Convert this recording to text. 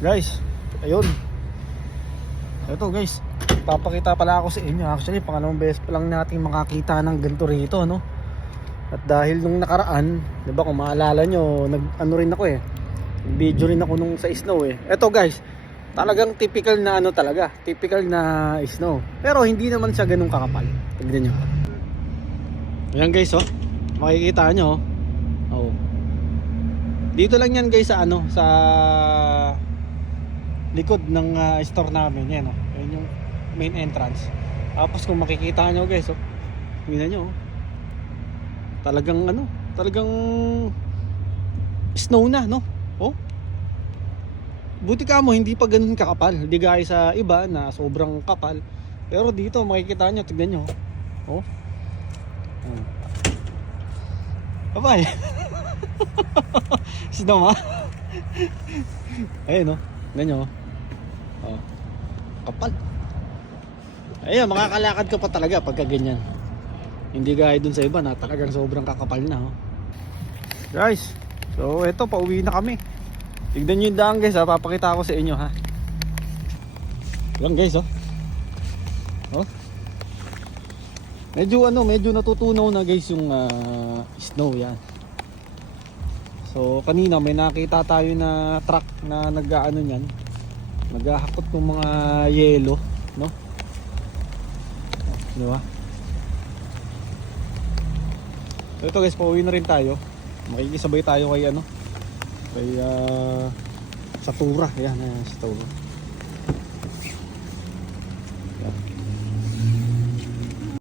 Guys, ayun. Ito guys, papakita pala ako sa inyo. Actually, pangalawang beses pa lang natin makakita ng ganito rito, no? At dahil nung nakaraan, 'di ba, kung maalala nyo, nag-ano rin ako video rin ako nung sa snow Ito guys, talagang typical na ano talaga, typical na snow. Pero hindi naman siya ganun kakapal. Tignan nyo. Ayan guys, oh. Makikita nyo, oh. Dito lang yan guys sa ano, sa likod ng store namin. Yan, oh. Yan yung main entrance. Tapos kung makikita nyo guys, oh. Tingnan nyo, oh. Talagang ano, talagang snow na, no? Oh. Buti ka mo hindi pa ganun kakapal. Hindi gaya sa iba na sobrang kapal. Pero dito makikita nyo, tignan nyo. Oh. Abay. Snow, ha? Ayun, no? Tignan nyo. Oh. Kapal. Ayun, makakalakad ka pa talaga pagka ganyan. Hindi gaya dun sa iba na talagang sobrang kakapal na, oh. Guys, so eto, pauwi na kami. Tignan nyo yung daan guys, ha. Papakita ko sa inyo, ha. Yan guys, oh. Oh. Medyo natutunaw na guys yung snow yan. So kanina may nakita tayo na truck na nag-aano niyan. Naghahakot ng mga yelo, no? Di ba? So ito guys, pauwi na rin tayo. Makikisabay tayo kay ano? Kay sa Tura, yan, sa Tura.